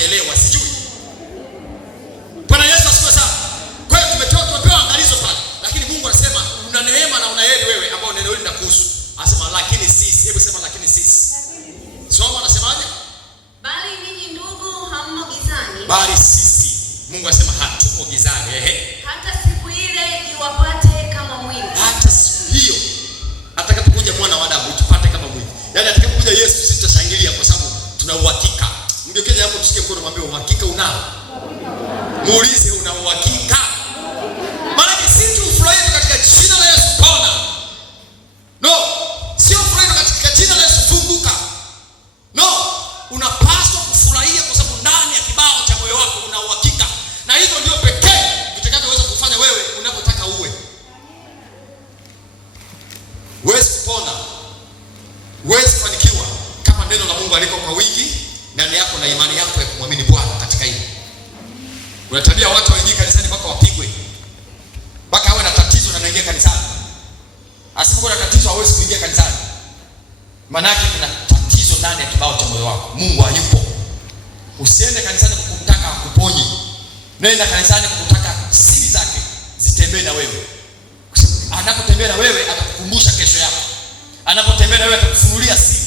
nimeelewa, sijui. Bwana Yesu asifiwe sana. Kwa hiyo tumepewa angalizo pale, lakini Mungu anasema una neema na una heri wewe ambao neno hili linakuhusu. Anasema lakini sisi, hebu sema lakini sisi. Soma anasemaje? Bali ninyi ndugu hammo gizani. Bali sisi, Mungu anasema hatumo gizani. Hata siku ile iwapate kama mwili. Hata siku hiyo atakapokuja mwana wa Adamu tupate kama mwili. Yaani atakapokuja Yesu sisi tutashangilia kwa sababu tuna uhakika. Mgeuke hapo tusikie mkono, mwambie uhakika unao. Muulize una uhakika. Maana sisi tufurahi katika jina la Yesu pona. No, sio furahi katika jina la Yesu funguka. No, unapaswa kufurahia kwa sababu ndani ya kibao cha moyo wako una uhakika. Na hivyo ndio pekee vitakavyoweza kufanya wewe unapotaka uwe. Huwezi kupona, huwezi kufanikiwa kama neno la Mungu aliko kwa wingi ndani yako na imani yako ya kumwamini Bwana katika hili. Kuna tabia watu waingie kanisani mpaka wapigwe. Mpaka awe na tatizo na anaingia kanisani. Asipokuwa na tatizo hawezi kuingia kanisani. Maana yake kuna tatizo ndani ya kibao cha moyo wako. Mungu hayupo. Usiende kanisani kukutaka akuponye. Nenda kanisani kukutaka siri zake zitembee na wewe. Anapotembea na wewe atakukumbusha kesho yako. Anapotembea na wewe atakufunulia siri.